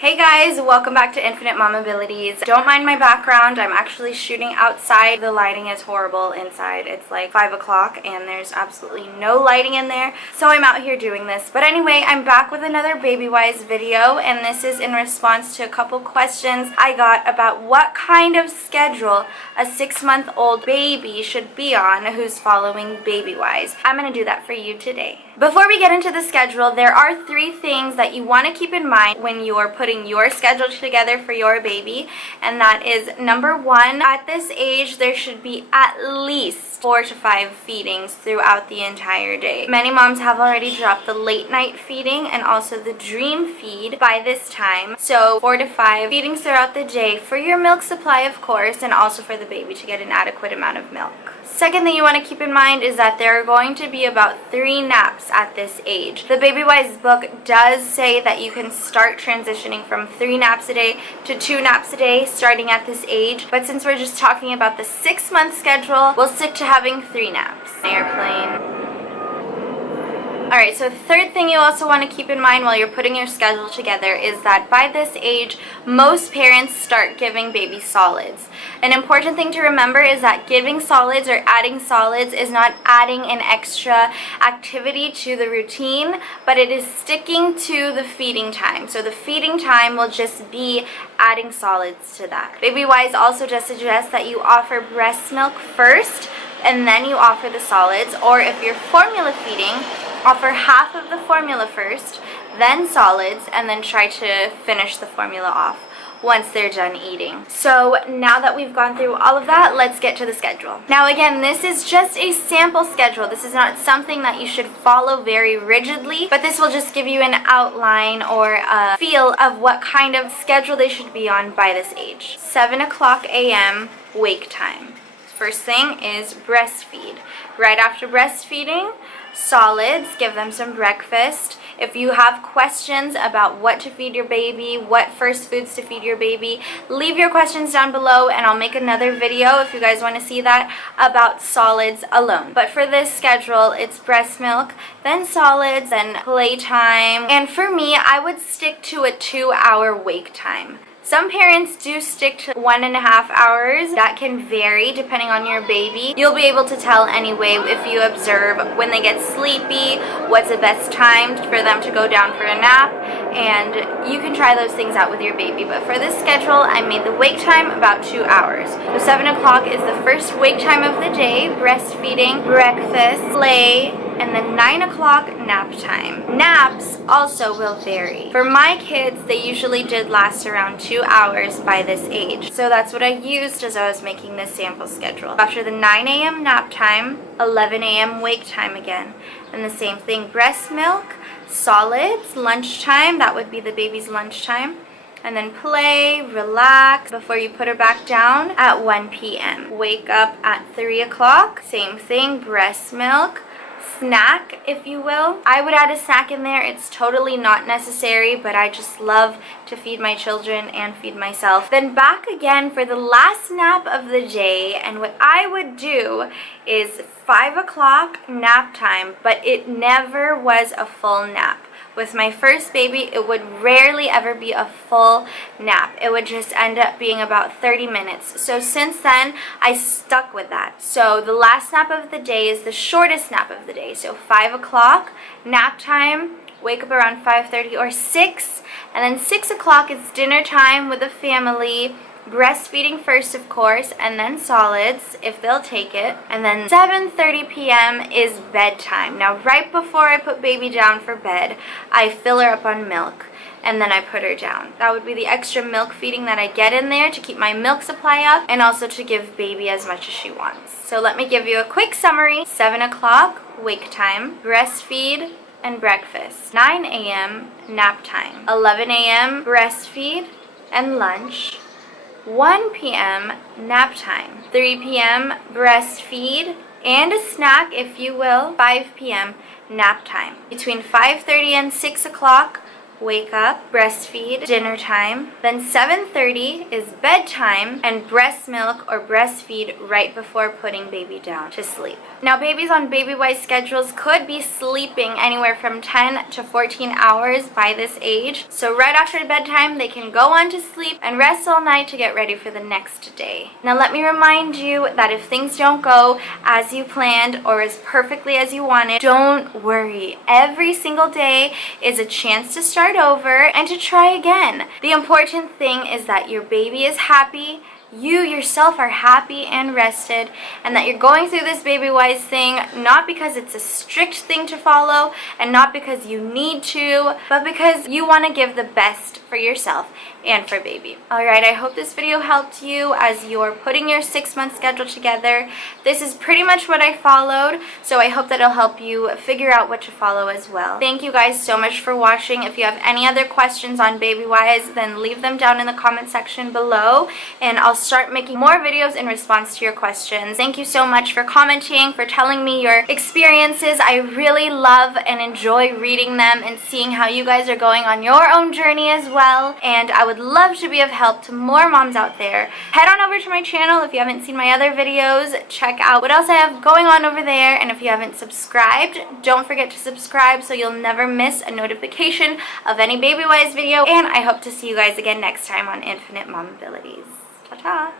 Hey guys, welcome back to Infinite Mamabilities. Don't mind my background. I'm actually shooting outside. The lighting is horrible inside. It's like 5 o'clock and there's absolutely no lighting in there. So I'm out here doing this. But anyway, I'm back with another BABYWISE video, and this is in response to a couple questions I got about what kind of schedule a 6-month-old baby should be on who's following BABYWISE. I'm going to do that for you today. Before we get into the schedule, there are 3 things that you want to keep in mind when you're putting your schedule together for your baby, and that is number 1, at this age there should be at least 4 to 5 feedings throughout the entire day. Many moms have already dropped the late night feeding and also the dream feed by this time, so 4 to 5 feedings throughout the day for your milk supply, of course, and also for the baby to get an adequate amount of milk. Second thing you want to keep in mind is that there are going to be about 3 naps at this age. The BABYWISE book does say that you can start transitioning from 3 naps a day to 2 naps a day starting at this age, but since we're just talking about the 6-month schedule, we'll stick to having 3 naps. Airplane. Alright, so the third thing you also want to keep in mind while you're putting your schedule together is that by this age, most parents start giving baby solids. An important thing to remember is that giving solids or adding solids is not adding an extra activity to the routine, but it is sticking to the feeding time. So the feeding time will just be adding solids to that. BABYWISE also just suggests that you offer breast milk first and then you offer the solids, or if you're formula feeding, offer half of the formula first, then solids, and then try to finish the formula off once they're done eating. So now that we've gone through all of that, let's get to the schedule. Now again, this is just a sample schedule. This is not something that you should follow very rigidly, but this will just give you an outline or a feel of what kind of schedule they should be on by this age. 7 o'clock a.m. wake time. First thing is breastfeed. Right after breastfeeding, solids, give them some breakfast. If you have questions about what to feed your baby, what first foods to feed your baby, leave your questions down below and I'll make another video if you guys want to see that about solids alone. But for this schedule, it's breast milk, then solids, then playtime. And for me, I would stick to a 2-hour wake time. Some parents do stick to 1.5 hours. That can vary depending on your baby. You'll be able to tell anyway if you observe when they get sleepy, what's the best time for them to go down for a nap, and you can try those things out with your baby. But for this schedule, I made the wake time about 2 hours. So 7 o'clock is the first wake time of the day, breastfeeding, breakfast, play, and then 9 o'clock nap time. Naps also will vary. For my kids, they usually did last around 2 hours by this age. So that's what I used as I was making this sample schedule. After the 9 a.m. nap time, 11 a.m. wake time again. And the same thing, breast milk, solids, lunchtime, that would be the baby's lunchtime. And then play, relax before you put her back down at 1 p.m. Wake up at 3 o'clock, same thing, breast milk, snack, if you will. I would add a snack in there. It's totally not necessary, but I just love to feed my children and feed myself. Then back again for the last nap of the day, and what I would do is 5 o'clock nap time, but it never was a full nap. With my first baby, it would rarely ever be a full nap. It would just end up being about 30 minutes. So since then, I stuck with that. So the last nap of the day is the shortest nap of the day. So 5 o'clock, nap time, wake up around 5:30 or 6. And then 6 o'clock is dinner time with the family. Breastfeeding first, of course, and then solids if they'll take it. And then 7:30 p.m. is bedtime. Now right before I put baby down for bed, I fill her up on milk and then I put her down. That would be the extra milk feeding that I get in there to keep my milk supply up and also to give baby as much as she wants. So let me give you a quick summary. 7 o'clock wake time, breastfeed and breakfast. 9 a.m. nap time. 11 a.m. breastfeed and lunch. 1 p.m. nap time, 3 p.m. breastfeed and a snack, if you will, 5 p.m. nap time. Between 5:30 and 6 o'clock, wake up, breastfeed, dinner time. Then 7:30 is bedtime and breast milk or breastfeed right before putting baby down to sleep. Now, babies on BABYWISE schedules could be sleeping anywhere from 10 to 14 hours by this age. So right after bedtime, they can go on to sleep and rest all night to get ready for the next day. Now, let me remind you that if things don't go as you planned or as perfectly as you wanted, don't worry. Every single day is a chance to start over and to try again. The important thing is that your baby is happy, you yourself are happy and rested, and that you're going through this BABYWISE thing not because it's a strict thing to follow and not because you need to, but because you want to give the best for yourself and for baby. Alright, I hope this video helped you as you're putting your 6-month schedule together. This is pretty much what I followed, so I hope that it'll help you figure out what to follow as well. Thank you guys so much for watching. If you have any other questions on BABYWISE, then leave them down in the comment section below, and I'll start making more videos in response to your questions. Thank you so much for commenting, for telling me your experiences. I really love and enjoy reading them and seeing how you guys are going on your own journey as well, and I would love to be of help to more moms out there. Head on over to my channel if you haven't seen my other videos. Check out what else I have going on over there, and if you haven't subscribed, don't forget to subscribe so you'll never miss a notification of any BABYWISE video, and I hope to see you guys again next time on Infinite Mamabilities. Ta-ta!